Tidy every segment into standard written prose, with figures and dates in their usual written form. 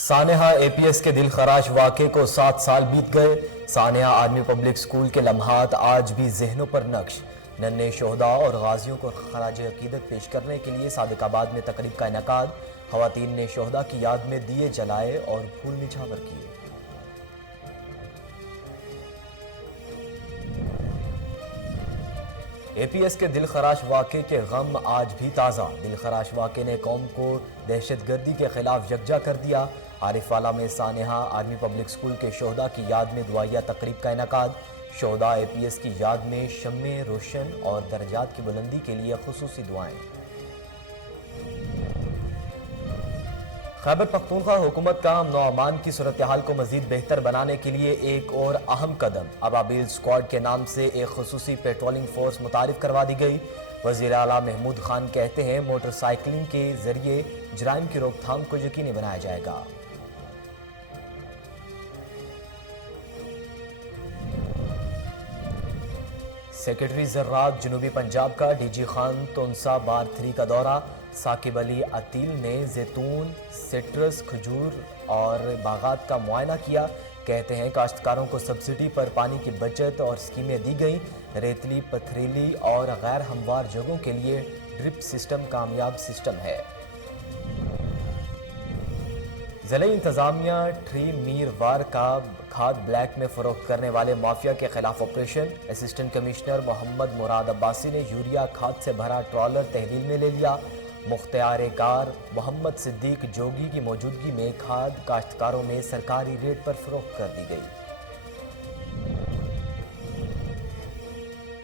سانحہ اے P S کے دل خراش واقعے کو 7 سال بیت گئے۔ سانحہ آرمی پبلک سکول کے لمحات آج بھی ذہنوں پر نقش۔ ننھے شہداء اور غازیوں کو خراج عقیدت پیش کرنے کے لیے صادق آباد میں تقریب کا انعقاد۔ خواتین نے شہداء کی یاد میں دیے جلائے اور پھول نچھاور کیے۔ اے پی ایس کے دل خراش واقعے کے غم آج بھی تازہ۔ دل خراش واقعے نے قوم کو دہشت گردی کے خلاف یکجا کر دیا۔ عارف والا میں سانحہ آرمی پبلک سکول کے شہداء کی یاد میں دعائیہ تقریب کا انعقاد۔ شہداء اے پی ایس کی یاد میں شمعیں روشن اور درجات کی بلندی کے لیے خصوصی دعائیں۔ خیبر پختونخوا حکومت کا امن و امان کی صورتحال کو مزید بہتر بنانے کے لیے ایک اور اہم قدم ابابیل اسکواڈ کے نام سے ایک خصوصی پیٹرولنگ فورس متعارف کروا دی گئی۔ وزیر اعلیٰ محمود خان کہتے ہیں موٹر سائیکلنگ کے ذریعے جرائم کی روک تھام کو یقینی بنایا جائے گا۔ سیکرٹری زراعت جنوبی پنجاب کا ڈی جی خان تونسا بار 3 کا دورہ۔ ثاقب علی عتیل نے زیتون، سٹرس، کھجور اور باغات کا معائنہ کیا۔ کہتے ہیں کاشتکاروں کو سبسڈی پر پانی کی بچت اور اسکیمیں دی گئیں۔ ریتلی، پتھریلی اور غیر ہموار جگہوں کے لیے ڈرپ سسٹم کامیاب سسٹم ہے۔ ضلع انتظامیہ ٹری میر وار کا کھاد بلیک میں فروخت کرنے والے مافیا کے خلاف operation. Assistant commissioner Muhammad Murad Abbasi نے یوریا کھاد سے بھرا ٹرالر تحویل میں لے لیا۔ مختار کار محمد صدیق جوگی کی موجودگی میں کھاد کاشتکاروں میں سرکاری ریٹ پر فروخت کر دی گئی۔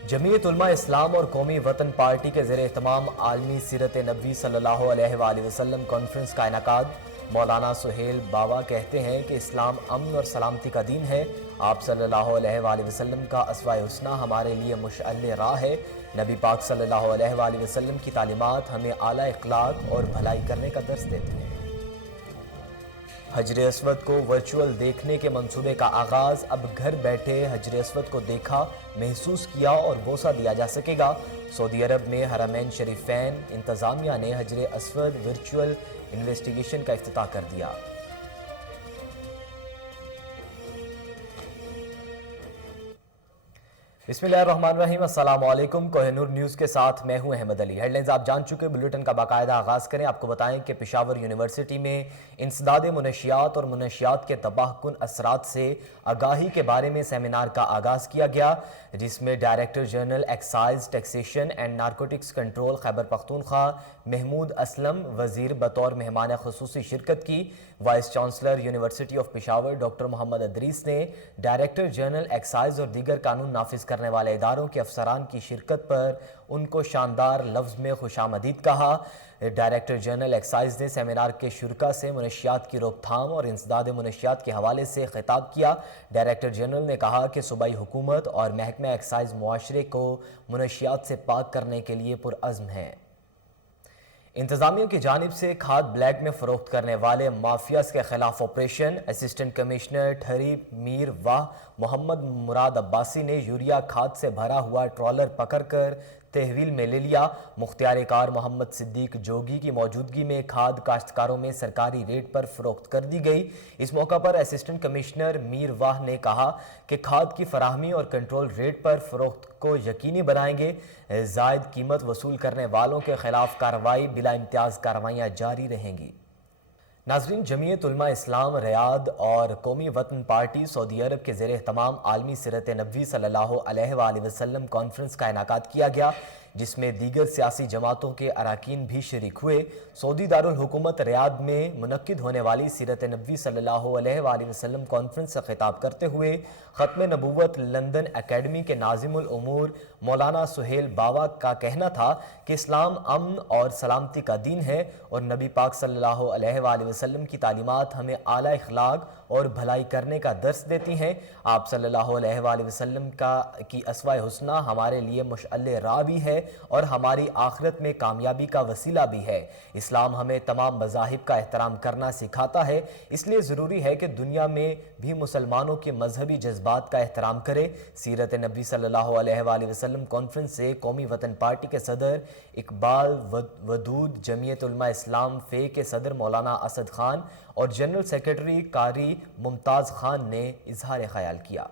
جمعیت علماء اسلام اور قومی وطن پارٹی کے زیر اہتمام عالمی سیرت نبوی صلی اللہ علیہ وآلہ وسلم کانفرنس کا انعقاد۔ مولانا سہیل بابا کہتے ہیں کہ اسلام امن اور سلامتی کا دین ہے۔ آپ صلی اللہ علیہ وآلہ وسلم کا اسوہ حسنہ ہمارے لیے مشعل راہ ہے۔ نبی پاک صلی اللہ علیہ وآلہ وسلم کی تعلیمات ہمیں اعلیٰ اخلاق اور بھلائی کرنے کا درس دیتے ہیں۔ حجر اسود کو ورچوئل دیکھنے کے منصوبے کا آغاز۔ اب گھر بیٹھے حجر اسود کو دیکھا، محسوس کیا اور بوسہ دیا جا سکے گا۔ سعودی عرب میں حرمین شریفین انتظامیہ نے حجر اسود ورچوئل انویسٹیگیشن کا افتتاح کر دیا۔ بسم اللہ الرحمن الرحیم، السلام علیکم۔ کوہ نور نیوز کے ساتھ میں ہوں احمد علی۔ ہیڈ لائنز آپ جان چکے، بلیٹن کا باقاعدہ آغاز کریں۔ آپ کو بتائیں کہ پشاور یونیورسٹی میں انسداد منشیات اور منشیات کے تباہ کن اثرات سے آگاہی کے بارے میں سیمینار کا آغاز کیا گیا، جس میں director general excise, taxation and narcotics control Khyber Pakhtunkhwa Mahmood Aslam Wazir بطور مہمان خصوصی شرکت کی۔ Vice chancellor university of Peshawar doctor Muhammad Idrees نے ڈائریکٹر جنرل ایکسائز اور دیگر قانون نافذ کرنے والے اداروں کے افسران کی شرکت پر ان کو شاندار لفظ میں خوش آمدید کہا۔ ڈائریکٹر جنرل ایکسائز نے سیمینار کے شرکاء سے منشیات کی روک تھام اور انسداد منشیات کے حوالے سے خطاب کیا۔ ڈائریکٹر جنرل نے کہا کہ صوبائی حکومت اور محکمہ ایکسائز معاشرے کو منشیات سے پاک کرنے کے لیے پرعزم ہیں۔ انتظامیہ کی جانب سے کھاد بلیک میں فروخت کرنے والے مافیاز کے خلاف آپریشن۔ اسسٹنٹ کمشنر ٹھری میر واہ محمد مراد عباسی نے یوریا کھاد سے بھرا ہوا ٹرالر پکڑ کر تحویل میں لے لیا۔ مختار کار محمد صدیق جوگی کی موجودگی میں کھاد کاشتکاروں میں سرکاری ریٹ پر فروخت کر دی گئی۔ اس موقع پر اسسٹنٹ کمشنر میر واہ نے کہا کہ کھاد کی فراہمی اور کنٹرول ریٹ پر فروخت کو یقینی بنائیں گے۔ زائد قیمت وصول کرنے والوں کے خلاف کارروائی بلا امتیاز کارروائیاں جاری رہیں گی۔ ناظرین، جمعیت علماء اسلام ریاض اور قومی وطن پارٹی سعودی عرب کے زیر اہتمام عالمی سیرت نبوی صلی اللہ علیہ وآلہ وسلم کانفرنس کا انعقاد کیا گیا، جس میں دیگر سیاسی جماعتوں کے اراکین بھی شریک ہوئے۔ سعودی دارالحکومت ریاض میں منعقد ہونے والی سیرت نبوی صلی اللہ علیہ وآلہ وسلم کانفرنس سے خطاب کرتے ہوئے ختم نبوت لندن اکیڈمی کے ناظم الامور مولانا سہیل بابا کا کہنا تھا کہ اسلام امن اور سلامتی کا دین ہے اور نبی پاک صلی اللہ علیہ وآلہ وسلم کی تعلیمات ہمیں اعلیٰ اخلاق اور بھلائی کرنے کا درس دیتی ہیں۔ آپ صلی اللہ علیہ وآلہ وسلم کی اسوہ حسنہ ہمارے لیے مشعل راہ بھی ہے اور ہماری آخرت میں کامیابی کا وسیلہ بھی ہے۔ اسلام ہمیں تمام مذاہب کا احترام کرنا سکھاتا ہے، اس لیے ضروری ہے کہ دنیا میں بھی مسلمانوں کے مذہبی جذبات کا احترام کرے۔ سیرت نبی صلی اللہ علیہ وآلہ وسلم کانفرنس سے قومی وطن پارٹی کے صدر اقبال ودود، جمعیت علماء اسلام فے کے صدر مولانا اسد خان اور جنرل سیکرٹری قاری ممتاز خان نے اظہار خیال کیا۔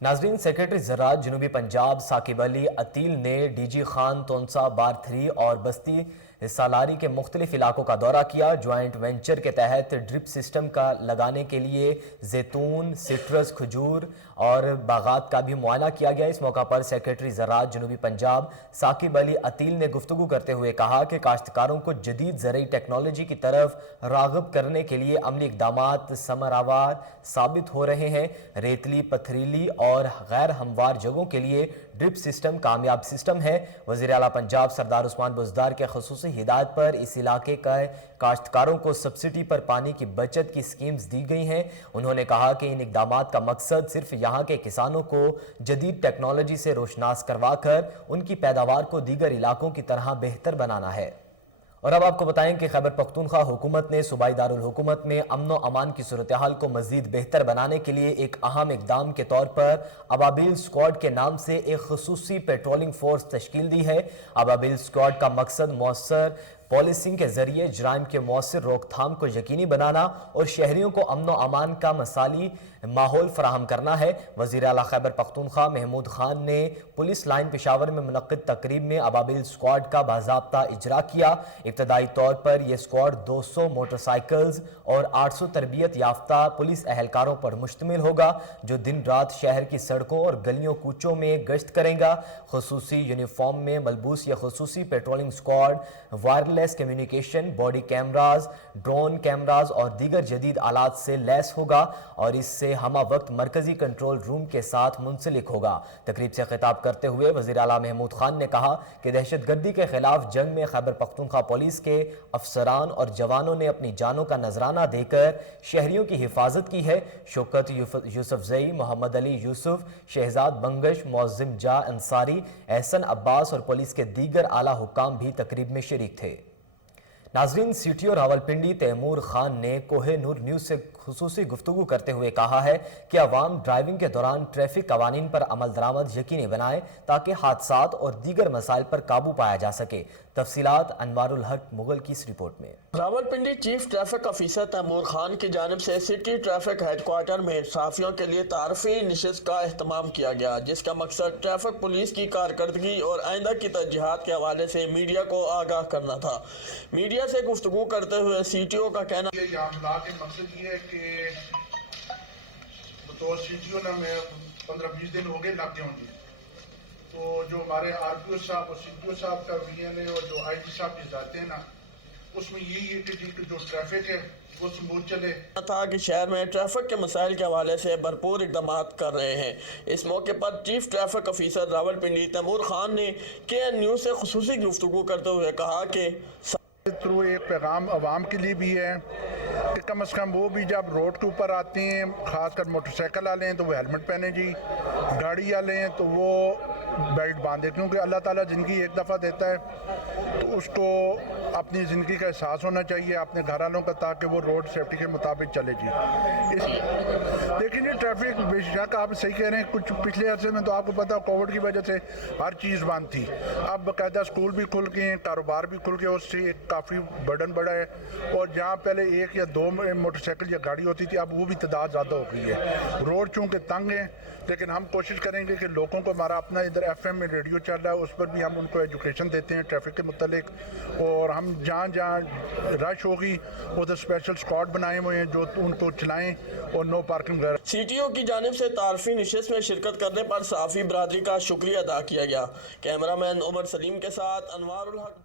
ناظرین، سیکرٹری زراعت جنوبی پنجاب ثاقب علی عتیل نے ڈی جی خان تونسا بار 3 اور بستی سالاری کے مختلف علاقوں کا دورہ کیا۔ جوائنٹ وینچر کے تحت ڈرپ سسٹم کا لگانے کے لیے زیتون، سٹرس، کھجور اور باغات کا بھی معائنہ کیا گیا۔ اس موقع پر سیکرٹری زراعت جنوبی پنجاب ثاقب علی عتیل نے گفتگو کرتے ہوئے کہا کہ کاشتکاروں کو جدید زرعی ٹیکنالوجی کی طرف راغب کرنے کے لیے عملی اقدامات ثمرآور ثابت ہو رہے ہیں۔ ریتلی، پتھریلی اور غیر ہموار جگہوں کے لیے ڈرپ سسٹم کامیاب سسٹم ہے۔ وزیر اعلیٰ پنجاب سردار عثمان بزدار کے خصوصی ہدایت پر اس علاقے کا کاشتکاروں کو سبسڈی پر پانی کی بچت کی سکیمز دی گئی ہیں۔ انہوں نے کہا کہ ان اقدامات کا مقصد صرف یہاں کے کسانوں کو جدید ٹیکنالوجی سے روشناس کروا کر ان کی پیداوار کو دیگر علاقوں کی طرح بہتر بنانا ہے۔ اور اب آپ کو بتائیں کہ خیبر پختونخوا حکومت نے صوبائی دارالحکومت میں امن و امان کی صورتحال کو مزید بہتر بنانے کے لیے ایک اہم اقدام کے طور پر ابابیل اسکواڈ کے نام سے ایک خصوصی پیٹرولنگ فورس تشکیل دی ہے۔ ابابیل اسکواڈ کا مقصد مؤثر پالیسنگ کے ذریعے جرائم کے مؤثر روک تھام کو یقینی بنانا اور شہریوں کو امن و امان کا مثالی ماحول فراہم کرنا ہے۔ وزیر اعلیٰ خیبر پختونخوا محمود خان نے پولیس لائن پشاور میں منعقد تقریب میں ابابیل اسکواڈ کا باضابطہ اجرا کیا۔ ابتدائی طور پر یہ اسکواڈ 200 موٹر سائیکلز اور 800 تربیت یافتہ پولیس اہلکاروں پر مشتمل ہوگا جو دن رات شہر کی سڑکوں اور گلیوں کوچوں میں گشت کریں گا۔ خصوصی یونیفارم میں ملبوس یہ خصوصی patrolling squad wireless communication, body cameras, drone cameras اور دیگر جدید آلات سے لیس ہوگا اور اس سے ہمہ وقت مرکزی کنٹرول روم کے ساتھ منسلک ہوگا۔ تقریب سے خطاب کرتے ہوئے وزیر اعلیٰ محمود خان نے کہا کہ دہشت گردی کے خلاف جنگ میں خیبر پختونخوا پولیس کے افسران اور جوانوں نے اپنی جانوں کا نذرانہ دے کر شہریوں کی حفاظت کی ہے۔ شوکت یوسف زئی، محمد علی یوسف، شہزاد بنگش، معظم جا انصاری، احسن عباس اور پولیس کے دیگر اعلیٰ حکام بھی تقریب میں شریک تھے۔ ناظرین، C T O Rawalpindi Taimur Khan نے کوہ نور نیوز سے خصوصی گفتگو کرتے ہوئے کہا ہے کہ عوام ڈرائیونگ کے دوران ٹریفک قوانین پر عمل درآمد یقینی بنائے تاکہ حادثات اور دیگر مسائل پر قابو پایا جا سکے۔ تفصیلات انوار الحق مغل کی اس رپورٹ میں۔ Rawalpindi chief traffic officer Taimur Khan کی جانب سے سٹی ٹریفک ہیڈ کوارٹر میں صحافیوں کے لیے تعارفی نشست کا اہتمام کیا گیا، جس کا مقصد ٹریفک پولیس کی کارکردگی اور آئندہ کی ترجیحات کے حوالے سے میڈیا کو آگاہ کرنا تھا۔ میڈیا سے گفتگو کرتے ہوئے سی ٹی او کا کہنا یہاں ملا کے مقصد یہ ہے کہ بطور سی ٹی او نا میں 15-20 دن ہو گئے لاک ڈاؤن کی، تو جو ہمارے آر پی او صاحب اور سی ٹی او صاحب کا وی این اے اور جو آئی جی صاحب کی ذاتیں ہیں نا، اس میں یہی ہے کہ جو ٹریفک ہے وہ سموتھ چلے۔ تھا کہ شہر میں ٹریفک کے مسائل کے حوالے سے بھرپور اقدامات کر رہے ہیں۔ اس موقع پر chief traffic officer Rawalpindi Taimur Khan نے کے این نیوز سے خصوصی گفتگو کرتے ہوئے کہا کہ تھرو ایک پیغام عوام کے لیے بھی ہے کہ کم از کم وہ بھی جب روڈ کے اوپر آتے ہیں، خاص کر موٹر سائیکل والے ہیں تو وہ ہیلمٹ پہنیں جی، گاڑی والے ہیں تو وہ بیلٹ باندھیں، کیونکہ اللہ تعالیٰ زندگی ایک دفعہ دیتا ہے تو اس کو اپنی زندگی کا احساس ہونا چاہیے اپنے گھر والوں کا، تاکہ وہ روڈ سیفٹی کے مطابق چلے جی۔ لیکن یہ ٹریفک بے شک آپ صحیح کہہ رہے ہیں، کچھ پچھلے عرصے میں تو آپ کو پتہ کووڈ کی وجہ سے ہر چیز بند تھی، اب باقاعدہ اسکول بھی کھل گئے ہیں، کاروبار بھی کھل گئے، اس سے کافی برڈن بڑھا ہے، اور جہاں پہلے 1 یا 2 موٹر سائیکل یا گاڑی ہوتی تھی اب وہ بھی تعداد زیادہ ہو گئی ہے۔ روڈ چونکہ تنگ ہیں، لیکن ہم کوشش کریں گے کہ لوگوں کو، ہمارا اپنا ادھر ایف ایم میں ریڈیو چل رہا ہے، اس پر بھی ہم ان کو ایجوکیشن دیتے ہیں ٹریفک کے متعلق، اور ہم جہاں جہاں رش ہوگی ادھر اسپیشل اسکواڈ بنائے ہوئے ہیں جو ان کو چلائیں اور نو پارکنگ وغیرہ۔ سی ٹی او کی جانب سے تعارفی نشست میں شرکت کرنے پر صحافی برادری کا شکریہ ادا کیا گیا۔ کیمرہ مین عمر سلیم کے ساتھ انوار الحق۔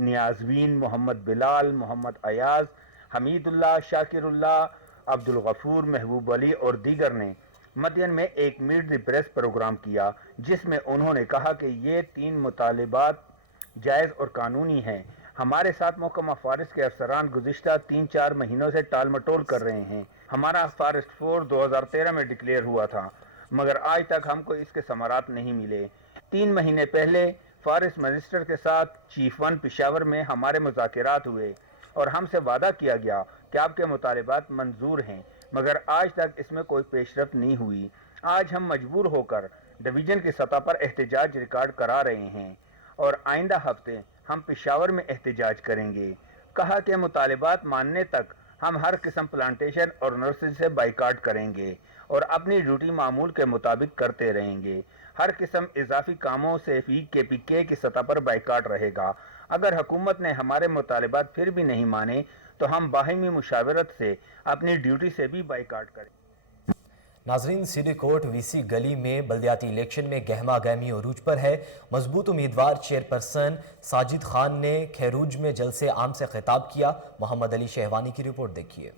نیازوین محمد بلال، محمد ایاز، حمید اللہ، شاکر اللہ، عبدالغفور، محبوب علی اور دیگر نے مدین میں ایک میٹ دی پریس پروگرام کیا، جس میں انہوں نے کہا کہ یہ 3 مطالبات جائز اور قانونی ہیں۔ ہمارے ساتھ محکمہ فارسٹ کے افسران گزشتہ 3-4 مہینوں سے ٹال مٹول کر رہے ہیں۔ ہمارا فارسٹ فور 2013 میں ڈکلیئر ہوا تھا، مگر آج تک ہم کو اس کے ثمرات نہیں ملے۔ 3 مہینے پہلے فارسٹ منسٹر کے ساتھ چیف 1 پشاور میں ہمارے مذاکرات ہوئے اور ہم سے وعدہ کیا گیا کہ آپ کے مطالبات منظور ہیں، مگر آج تک اس میں کوئی پیش رفت نہیں ہوئی۔ آج ہم مجبور ہو کر ڈویژن کی سطح پر احتجاج ریکارڈ کرا رہے ہیں اور آئندہ ہفتے ہم پشاور میں احتجاج کریں گے۔ کہا کہ مطالبات ماننے تک ہم ہر قسم پلانٹیشن اور نرسری سے بائیکاٹ کریں گے اور اپنی ڈیوٹی معمول کے مطابق کرتے رہیں گے۔ ہر قسم اضافی کاموں سے بھی KPK کی سطح پر بائیکاٹ رہے گا۔ اگر حکومت نے ہمارے مطالبات پھر بھی نہیں مانے تو ہم باہمی مشاورت سے اپنی ڈیوٹی سے بھی بائیکاٹ کریں گے۔ ناظرین، سٹی کورٹ VC گلی میں بلدیاتی الیکشن میں گہما گہمی عروج پر ہے۔ مضبوط امیدوار چیئرپرسن ساجد خان نے کھیروج میں جلسے عام سے خطاب کیا۔ محمد علی شہوانی کی رپورٹ دیکھیے۔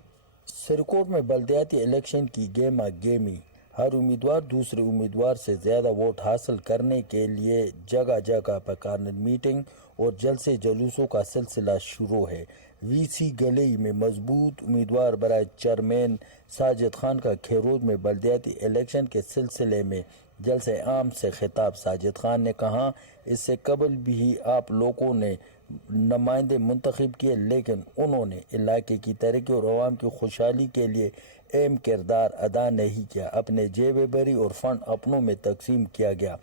سرکوٹ میں بلدیاتی الیکشن کی گہما گہمی، ہر امیدوار دوسرے امیدوار سے زیادہ ووٹ حاصل کرنے کے لیے جگہ جگہ پر کارنر میٹنگ اور جلسے جلوسوں کا سلسلہ شروع ہے۔ VC گلی میں مضبوط امیدوار برائے چیئرمین ساجد خان کا کھیروج میں بلدیاتی الیکشن کے سلسلے میں جلسے عام سے خطاب۔ ساجد خان نے کہا، اس سے قبل بھی آپ لوگوں نے نمائندے منتخب کیے، لیکن انہوں نے علاقے کی ترقی اور عوام کی خوشحالی کے لیے اہم کردار ادا نہیں کیا۔ اپنے جیبیں بھری اور فنڈ اپنوں میں تقسیم کیا گیا۔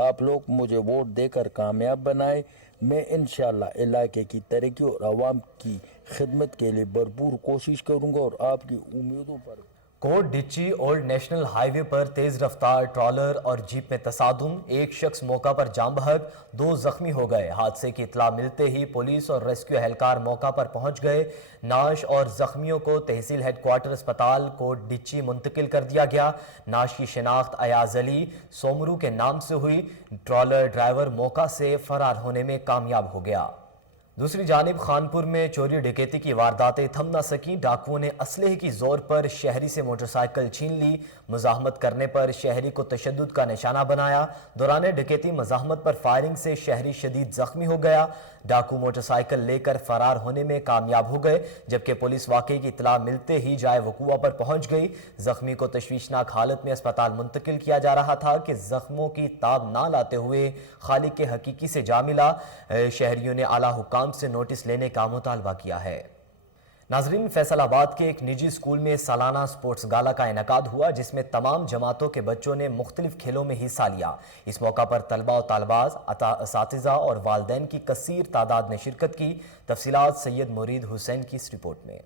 آپ لوگ مجھے ووٹ دے کر کامیاب بنائے، میں انشاءاللہ علاقے کی ترقی اور عوام کی خدمت کے لیے بھرپور کوشش کروں گا اور آپ کی امیدوں پر۔ کوٹ ڈچی اولڈ نیشنل ہائی وے پر تیز رفتار ٹرالر اور جیپ میں تصادم، ایک شخص موقع پر جاں بحق، 2 زخمی ہو گئے۔ حادثے کی اطلاع ملتے ہی پولیس اور ریسکیو اہلکار موقع پر پہنچ گئے۔ نعش اور زخمیوں کو تحصیل ہیڈ کوارٹر اسپتال کوٹ ڈچی منتقل کر دیا گیا۔ نعش کی شناخت ایاز علی سومرو کے نام سے ہوئی۔ ٹرالر ڈرائیور موقع سے فرار ہونے میں کامیاب ہو گیا۔ دوسری جانب خانپور میں چوری ڈکیتی کی وارداتیں تھم نہ سکیں۔ ڈاکوؤں نے اسلحے کی زور پر شہری سے موٹر سائیکل چھین لی۔ مزاحمت کرنے پر شہری کو تشدد کا نشانہ بنایا۔ دوران ڈکیتی مزاحمت پر فائرنگ سے شہری شدید زخمی ہو گیا۔ ڈاکو موٹر سائیکل لے کر فرار ہونے میں کامیاب ہو گئے، جبکہ پولیس واقعے کی اطلاع ملتے ہی جائے وقوع پر پہنچ گئی۔ زخمی کو تشویشناک حالت میں اسپتال منتقل کیا جا رہا تھا کہ زخموں کی تاب نہ لاتے ہوئے خالق کے حقیقی سے جا ملا۔ شہریوں نے اعلیٰ حکام سے نوٹس لینے کا مطالبہ کیا ہے۔ ناظرین، فیصل آباد کے ایک نجی اسکول میں سالانہ سپورٹس گالا کا انعقاد ہوا، جس میں تمام جماعتوں کے بچوں نے مختلف کھیلوں میں حصہ لیا۔ اس موقع پر طلبہ و طالبات، اساتذہ اور والدین کی کثیر تعداد نے شرکت کی۔ تفصیلات سید مرید حسین کی اس رپورٹ میں۔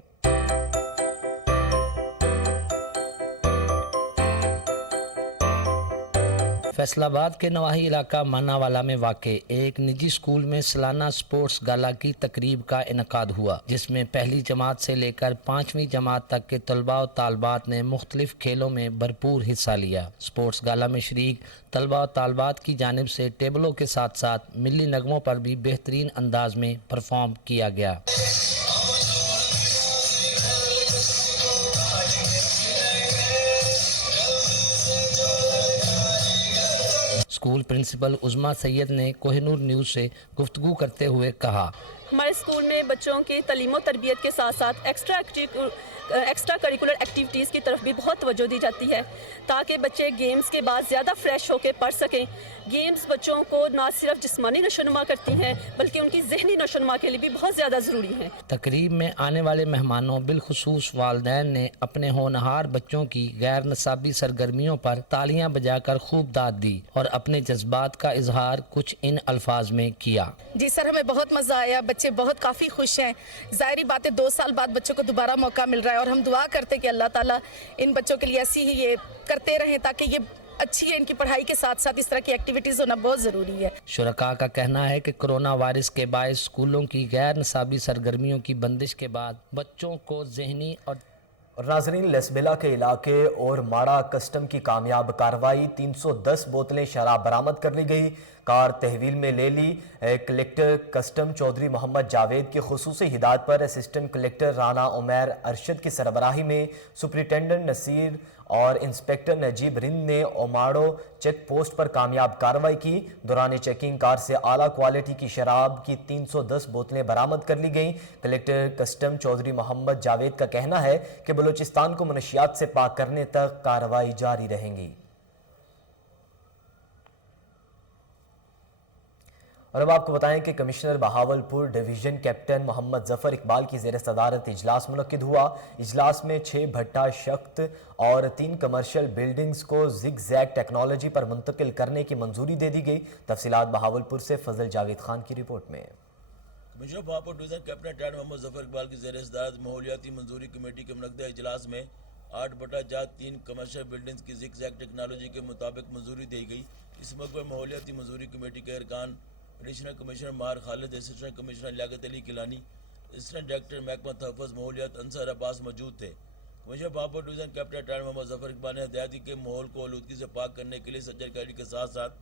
فیصل آباد کے نواحی علاقہ ماناوالا میں واقع ایک نجی اسکول میں سالانہ سپورٹس گالا کی تقریب کا انعقاد ہوا، جس میں پہلی جماعت سے لے کر 5ویں جماعت تک کے طلباء و طالبات نے مختلف کھیلوں میں بھرپور حصہ لیا۔ سپورٹس گالا میں شریک طلباء و طالبات کی جانب سے ٹیبلوں کے ساتھ ساتھ ملی نغموں پر بھی بہترین انداز میں پرفارم کیا گیا۔ اسکول پرنسپل عظمیٰ سید نے کوہ نور نیوز سے گفتگو کرتے ہوئے کہا، ہمارے اسکول میں بچوں کی تعلیم و تربیت کے ساتھ ساتھ ایکسٹرا کریکولر ایکٹیویٹیز کی طرف بھی بہت توجہ دی جاتی ہے، تاکہ بچے گیمز کے بعد زیادہ فریش ہو کے پڑھ سکیں۔ گیمز بچوں کو نہ صرف جسمانی نشوونما کرتی ہیں بلکہ ان کی ذہنی نشوونما کے لیے بھی بہت زیادہ ضروری ہیں۔ تقریب میں آنے والے مہمانوں بالخصوص والدین نے اپنے ہونہار بچوں کی غیر نصابی سرگرمیوں پر تالیاں بجا کر خوب داد دی اور اپنے جذبات کا اظہار کچھ ان الفاظ میں کیا۔ جی سر، ہمیں بہت مزہ آیا، بچے بہت کافی خوش ہیں۔ ظاہری بات ہے 2 سال بعد بچوں کو دوبارہ موقع مل رہا ہے اور ہم دعا کرتے کہ اللہ تعالیٰ ان بچوں کے لیے ایسی ہی یہ کرتے رہیں تاکہ یہ اچھی ہے۔ ان کی پڑھائی کے ساتھ ساتھ اس طرح کی ایکٹیویٹیز ہونا بہت ضروری ہے۔ شرکاء کا کہنا ہے کہ کرونا وائرس کے باعث اسکولوں کی غیر نصابی سرگرمیوں کی بندش کے بعد بچوں کو ذہنی اور ناظرین، لیسبیلا کے علاقے اور ماڑا کسٹم کی کامیاب کارروائی، 310 بوتلیں شراب برآمد کر لی گئی۔ کار تحویل میں لے لی۔ کلکٹر کسٹم چودھری محمد جاوید کی خصوصی ہدایت پر اسسٹنٹ کلکٹر رانا عمیر ارشد کی سربراہی میں سپرنٹینڈنٹ نصیر اور انسپیکٹر نجیب رند نے اوماڑو چیک پوسٹ پر کامیاب کارروائی کی۔ دوران چیکنگ کار سے اعلیٰ کوالٹی کی شراب کی 310 بوتلیں برآمد کر لی گئیں۔ کلکٹر کسٹم چودھری محمد جاوید کا کہنا ہے کہ بلوچستان کو منشیات سے پاک کرنے تک کارروائی جاری رہیں گی۔ اور اب آپ کو بتائیں کہ کمشنر بہاولپور ڈویژن کیپٹن محمد ظفر اقبال کی زیر صدارت اجلاس منعقد ہوا۔ اجلاس میں 6 بھٹا شخت اور 3 کمرشل بلڈنگز کو زگ زیگ ٹیکنالوجی پر منتقل کرنے کی منظوری دے دی گئی۔ تفصیلات بہاولپور سے فضل جاوید خان کی رپورٹ میں۔ Commissioner Bahawalpur division captain retired Muhammad Zafar Iqbal کی زیر صدارت ماحولیاتی منظوری کمیٹی کے منعقدہ اجلاس میں 8 بٹا 3 کمرشل بلڈنگز کی زگ زیگ ٹیکنالوجی کے مطابق منظوری دی گئی۔ اس موقع پر ماحولیاتی منظوری کمیٹی کے ارکان additional commissioner Mahir Khalid, assistant commissioner Liaquat Ali Kilani, assistant director محکمہ تحفظ ماحولیات انصر عباس موجود تھے۔ Commissioner Bahawalpur division captain retired Muhammad Zafar Iqbal نے ہدایت دی کہ ماحول کو آلودگی سے پاک کرنے کے لیے سرکاری کے ساتھ ساتھ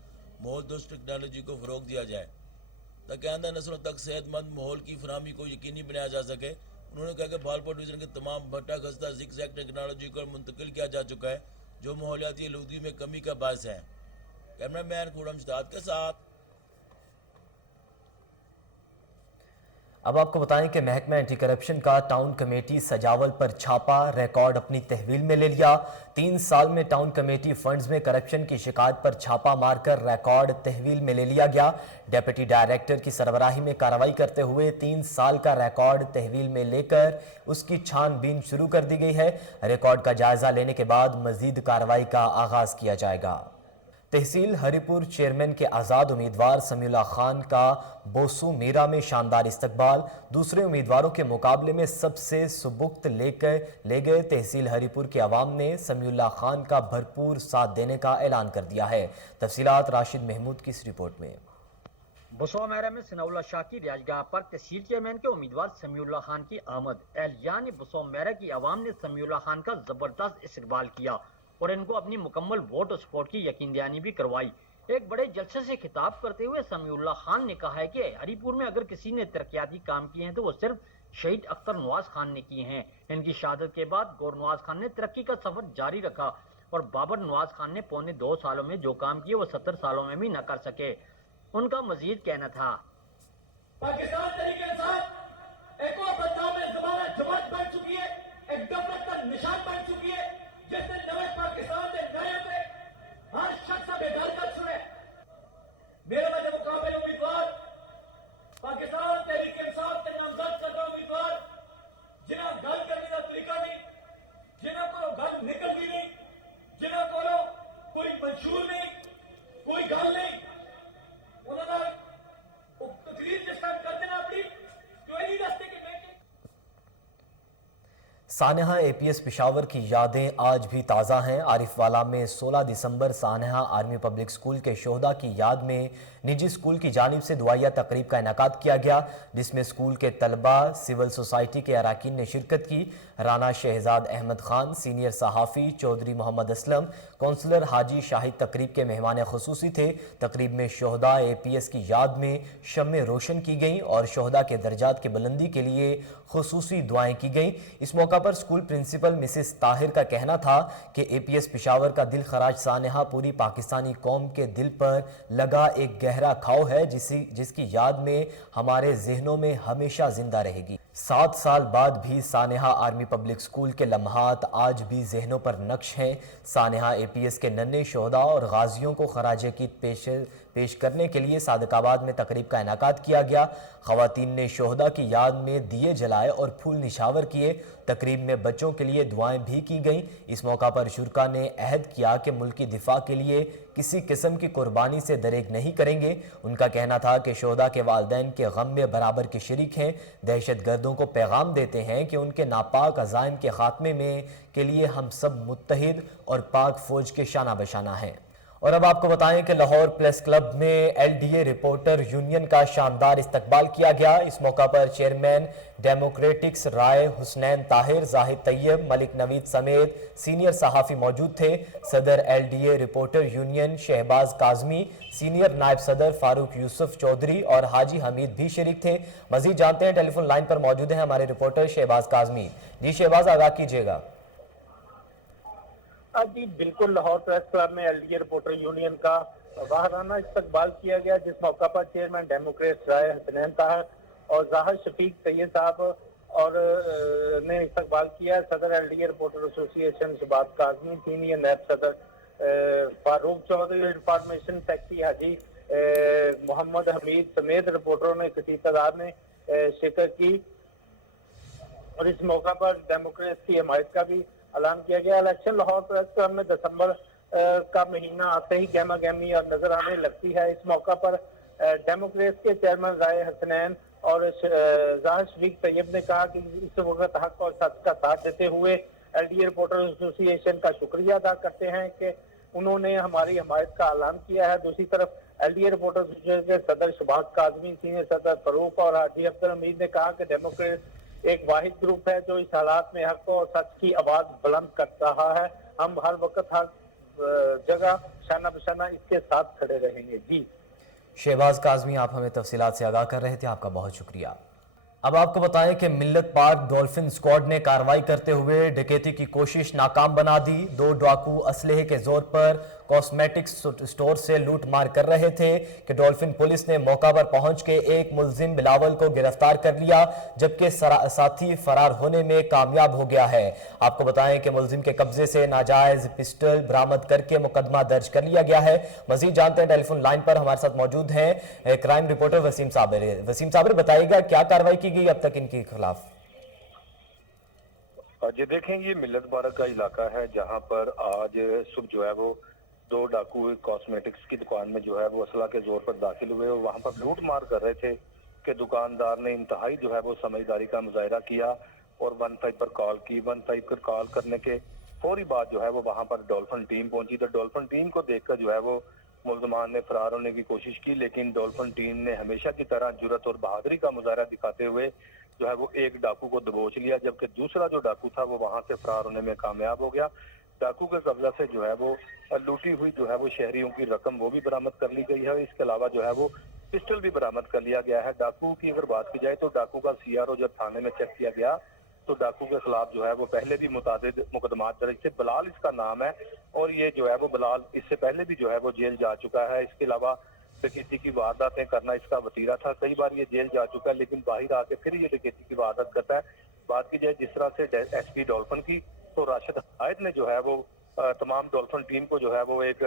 ماحول دوست ٹیکنالوجی کو فروغ دیا جائے تاکہ آئندہ نسلوں تک صحت مند ماحول کی فراہمی کو یقینی بنایا جا سکے۔ انہوں نے کہا کہ بہاولپور ڈویژن کے تمام بھٹا خستہ زگ زیگ ٹیکنالوجی کو منتقل کیا جا چکا ہے جو ماحولیاتی آلودگی میں کمی کا باعث ہے۔ کیمرہ مین خورم شداد کے ساتھ۔ اب آپ کو بتائیں کہ محکمہ اینٹی کرپشن کا ٹاؤن کمیٹی سجاول پر چھاپا ریکارڈ اپنی تحویل میں لے لیا۔ 3 سال میں ٹاؤن کمیٹی فنڈز میں کرپشن کی شکایت پر چھاپا مار کر ریکارڈ تحویل میں لے لیا گیا۔ ڈیپٹی ڈائریکٹر کی سربراہی میں کارروائی کرتے ہوئے 3 سال کا ریکارڈ تحویل میں لے کر اس کی چھان بین شروع کر دی گئی ہے۔ ریکارڈ کا جائزہ لینے کے بعد مزید کارروائی کا آغاز کیا جائے گا۔ تحصیل ہری پور چیئرمین کے آزاد امیدوار سمیع اللہ خان کا بوسو میرا میں شاندار استقبال۔ دوسرے امیدواروں کے مقابلے میں سب سے سبکت لے گئے تحصیل ہری پور کے عوام نے سمیع اللہ خان کا بھرپور ساتھ دینے کا اعلان کر دیا ہے۔ تفصیلات راشد محمود کی اس رپورٹ میں۔ بسو میرا میں ثناء اللہ شاہ کی رہائش گاہ پر تحصیل چیئرمین کے امیدوار سمیع اللہ خان کی آمد۔ اہلیان بسو میرا کی عوام نے سمیع اللہ خان کا زبردست استقبال کیا اور ان کو اپنی مکمل ووٹ اور سپورٹ کی یقین دہانی بھی کروائی۔ ایک بڑے جلسے سے خطاب کرتے ہوئے سمیع اللہ خان نے کہا ہے کہ ہری پور میں اگر کسی نے ترقیاتی کام کیے ہیں تو وہ صرف شہید اختر نواز خان نے کیے ہیں۔ ان کی شہادت کے بعد گور نواز خان نے ترقی کا سفر جاری رکھا اور بابر نواز خان نے پونے 2 سالوں میں جو کام کیے وہ 70 سالوں میں بھی نہ کر سکے۔ ان کا مزید کہنا تھا، پاکستان طریقے کے ساتھ ایک اور بدنام زمانہ جماعت بن چکی ہے، ایک دولت کا نشان بن چکی ہے جس نے نئے پاکستان کے نئے پہ ہر شخص بیدار کر چھڑے۔ میرے مجھے مقابل امیدوار پاکستان تحریک انصاف کے نامزد کردہ امیدوار جنہاں گل کرنے کا طریقہ نہیں، جنہاں کو گل نکل بھی نہیں، جنہاں کو کوئی منشور نہیں، کوئی گل نہیں، انہوں نے تقریر جس ٹائم کرتے نا اپنی جو نہیں دستے کہ میں سانحہ اے پی ایس پشاور کی یادیں آج بھی تازہ ہیں۔ عارف والا میں 16 دسمبر سانحہ آرمی پبلک سکول کے شہداء کی یاد میں نجی سکول کی جانب سے دعائیہ تقریب کا انعقاد کیا گیا جس میں سکول کے طلبہ، سول سوسائٹی کے اراکین نے شرکت کی۔ رانا شہزاد احمد خان، سینئر صحافی چودھری محمد اسلم، کونسلر حاجی شاہد تقریب کے مہمان خصوصی تھے۔ تقریب میں شہداء اے پی ایس کی یاد میں شمع روشن کی گئیں اور شہداء کے درجات کی بلندی کے لیے خصوصی دعائیں کی گئیں۔ اس موقع پر سکول پرنسپل مسز طاہر کا کہنا تھا کہ اے پی ایس پشاور کا دل خراج سانحہ پوری پاکستانی قوم کے دل پر لگا ایک گہرا کھاؤ ہے جس کی یاد میں ہمارے ذہنوں میں ہمیشہ زندہ رہے گی۔ 7 سال بعد بھی سانحہ آرمی پبلک سکول کے لمحات آج بھی ذہنوں پر نقش ہیں۔ سانحہ اے پی ایس کے ننھے شہداء اور غازیوں کو خراج عقیدت پیش کرنے کے لیے صادق آباد میں تقریب کا انعقاد کیا گیا۔ خواتین نے شہداء کی یاد میں دیے جلائے اور پھول نشاور کیے۔ تقریب میں بچوں کے لیے دعائیں بھی کی گئیں۔ اس موقع پر شرکا نے عہد کیا کہ ملکی دفاع کے لیے کسی قسم کی قربانی سے دریغ نہیں کریں گے۔ ان کا کہنا تھا کہ شہداء کے والدین کے غم میں برابر کے شریک ہیں۔ دہشت گردوں کو پیغام دیتے ہیں کہ ان کے ناپاک عزائم کے خاتمے کے لیے ہم سب متحد اور پاک فوج کے شانہ بشانہ ہیں۔ اور اب آپ کو بتائیں کہ لاہور پریس کلب میں LDA رپورٹر یونین کا شاندار استقبال کیا گیا۔ اس موقع پر چیئرمین ڈیموکریٹکس رائے حسنین طاہر، زاہد طیب، ملک نوید سمیت سینئر صحافی موجود تھے۔ صدر LDA reporter union Shahbaz Kazmi, senior نائب صدر فاروق یوسف چودھری اور حاجی حمید بھی شریک تھے۔ مزید جانتے ہیں، ٹیلی فون لائن پر موجود ہیں ہمارے رپورٹر شہباز کاظمی۔ جی شہباز، آگاہ کیجیے گا۔ جی بالکل، لاہور پریس کلب میں LDA رپورٹر یونین کا ماہرانہ استقبال کیا گیا، جس موقع پر چیئرمین ڈیموکریٹس رائے حسنین طاہر اور ظاہر شفیق طیب صاحب اور نے استقبال کیا۔ صدر LDA رپورٹر ایسوسی ایشن شہباز کاظمی، سینئر نائب صدر فاروق چودھری، انفارمیشن سیکرٹری حاجی محمد حمید سمیت رپورٹروں نے کثیر تعداد میں شرکت کی اور اس موقع پر ڈیموکریٹس کی حمایت کا بھی اعلان کیا گیا۔ الیکشن لاہور پریس کلب میں دسمبر کا مہینہ آتے ہی گہما گہمی اور نظر آنے لگتی ہے۔ اس موقع پر ڈیموکریٹس کے چیئرمین رائے حسنین اور ظاہر شفیق طیب نے کہا کہ اس وقت حق اور سچ کا ساتھ دیتے ہوئے LDA رپورٹر ایسوسی ایشن کا شکریہ ادا کرتے ہیں کہ انہوں نے ہماری حمایت کا اعلان کیا ہے۔ دوسری طرف LDA رپورٹر ایسوسی ایشن کے صدر شہباز کاظمی، سینئر صدر فاروق اور حاجی عبدالحمید نے کہا کہ ڈیموکریٹ ایک واحد گروپ ہے جو اس حالات میں حق اور سچ کی آواز بلند کر رہا ہے۔ ہم ہر وقت ہر جگہ شانہ بشانہ اس کے ساتھ کھڑے رہیں گے۔ جی شہباز کاظمی، آپ ہمیں تفصیلات سے آگاہ کر رہے تھے، آپ کا بہت شکریہ۔ اب آپ کو بتائیں کہ ملت پارک ڈولفن اسکواڈ نے کارروائی کرتے ہوئے ڈکیتی کی کوشش ناکام بنا دی۔ 2 ڈاکو اسلحے کے زور پر کاسمیٹکس سٹور سے لوٹ مار کر رہے تھے کہ ڈولفن پولیس نے موقع پر پہنچ کے ایک ملزم بلاول کو گرفتار کر لیا، جبکہ ساتھی فرار ہونے میں کامیاب ہو گیا ہے۔ آپ کو بتائیں کہ ملزم کے قبضے سے ناجائز پسٹل برآمد کر کے مقدمہ درج کر لیا گیا ہے۔ مزید جانتے ہیں، ٹیلی فون لائن پر ہمارے ساتھ موجود ہیں کرائم رپورٹر وسیم صابر۔ وسیم صابر، بتائیے گا کیا کارروائی کی گئی اب تک ان کے خلاف؟ جی دیکھیں، یہ ملت پارک کا علاقہ ہے جہاں پر آج صبح جو ہے وہ 2 ڈاکو کاسمیٹکس کی دکان میں جو ہے وہ اسلحہ کے زور پر داخل ہوئے اور وہاں پر لوٹ مار کر رہے تھے کہ دکاندار نے انتہائی جو ہے وہ سمجھداری کا مظاہرہ کیا اور 15 پر کال کی۔ 15 پر کال کرنے کے فوری بعد جو ہے وہ وہاں پر ڈولفن ٹیم پہنچی تو ڈولفن ٹیم کو دیکھ کر جو ہے وہ ملزمان نے فرار ہونے کی کوشش کی، لیکن ڈولفن ٹیم نے ہمیشہ کی طرح جرأت اور بہادری کا مظاہرہ دکھاتے ہوئے جو ہے وہ ایک ڈاکو کو دبوچ لیا، جبکہ دوسرا جو ڈاکو تھا وہ وہاں سے فرار ہونے میں کامیاب ہو گیا۔ ڈاکو کے قبضہ سے جو ہے وہ لوٹی ہوئی جو ہے وہ شہریوں کی رقم وہ بھی برآمد کر لی گئی ہے۔ اس کے علاوہ جو ہے وہ پسٹل بھی برآمد کر لیا گیا ہے۔ ڈاکو کی اگر بات کی جائے تو ڈاکو کا CRO جب تھانے میں چیک کیا گیا تو ڈاکو کے خلاف جو ہے وہ پہلے بھی متعدد مقدمات درج تھے۔ بلال اس کا نام ہے اور یہ جو ہے وہ بلال اس سے پہلے بھی جو ہے وہ جیل جا چکا ہے۔ اس کے علاوہ ڈکیتی کی وارداتیں کرنا اس کا وتیرہ تھا، کئی بار یہ جیل جا چکا ہے لیکن باہر آ کے پھر یہ ڈکیتی کی واردات کرتا ہے۔ بات کی جائے جس طرح سے SP ڈولفن کی تو راشد حائد نے جو ہے وہ تمام ڈولفن ٹیم کو جو ہے وہ ایک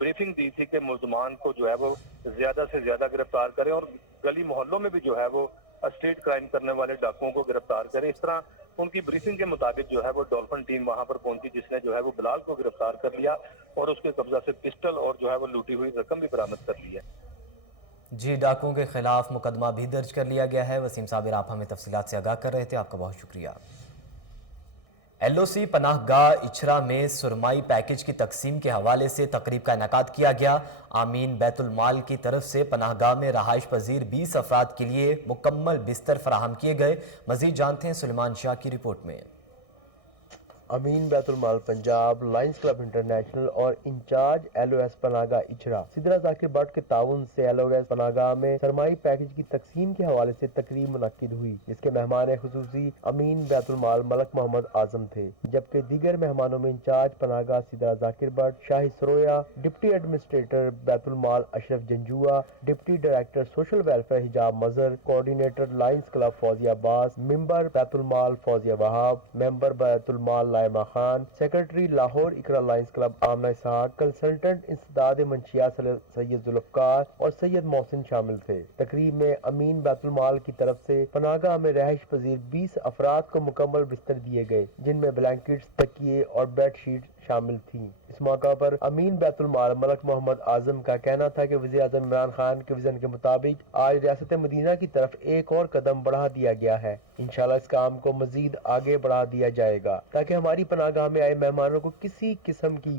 بریفنگ دی تھی کہ ملزمان کو جو ہے وہ زیادہ سے زیادہ گرفتار کریں اور گلی محلوں میں بھی جو ہے وہ اسٹریٹ کرائم کرنے والے ڈاکوؤں کو گرفتار کریں۔ اس طرح ان کی بریفنگ کے مطابق جو ہے وہ ڈولفن ٹیم وہاں پر پہنچی، جس نے جو ہے وہ بلال کو گرفتار کر لیا اور اس کے قبضہ سے پسٹل اور جو ہے وہ لوٹی ہوئی رقم بھی برآمد کر لی ہے۔ جی، ڈاکوؤں کے خلاف مقدمہ بھی درج کر لیا گیا ہے۔ وسیم صابر، آپ ہمیں تفصیلات سے آگاہ کر رہے تھے، آپ کا بہت شکریہ۔ LOC پناہ گاہ اچھرا میں سرمائی پیکج کی تقسیم کے حوالے سے تقریب کا انعقاد کیا گیا۔ آمین بیت المال کی طرف سے پناہ گاہ میں رہائش پذیر 20 افراد کے لیے مکمل بستر فراہم کیے گئے۔ مزید جانتے ہیں سلیمان شاہ کی رپورٹ میں۔ امین بیت المال پنجاب، لائنز کلب انٹرنیشنل اور انچارج LOS پناہ گاہ اچھرا سدرا ذاکر بٹ کے تعاون سے LOS پناہ گاہ میں سرمائی پیکج کی تقسیم کے حوالے سے تقریب منعقد ہوئی، جس کے مہمان خصوصی امین بیت المال ملک محمد اعظم تھے، جبکہ دیگر مہمانوں میں انچارج پناہ گاہ سدرا ذاکر but shahi Sarwia, deputy administrator Baitulmal Ashraf Janjua, deputy director social welfare Hijab Mazhar, coordinator lions club Fauzia Abbas, member Baitulmal Fauzia Wahab, member Baitulmal Laima Khan, secretary Lahore Iqra lions club Amna Ishaq, consultant انسداد منشیات سید ذوالفقار اور سید محسن شامل تھے۔ تقریب میں امین بیت المال کی طرف سے پناہ گاہ میں رہائش پذیر 20 افراد کو مکمل بستر دیے گئے، جن میں بلینکٹس، تکیے اور بیڈ شیٹ شامل تھیں۔ اس موقع پر امین بیت المال ملک محمد اعظم کا کہنا تھا کہ وزیر اعظم عمران خان کے وژن کے مطابق آج ریاست مدینہ کی طرف ایک اور قدم بڑھا دیا گیا ہے۔ انشاءاللہ اس کام کو مزید آگے بڑھا دیا جائے گا تاکہ ہماری پناہ گاہ میں آئے مہمانوں کو کسی قسم کی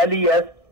LES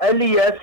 LES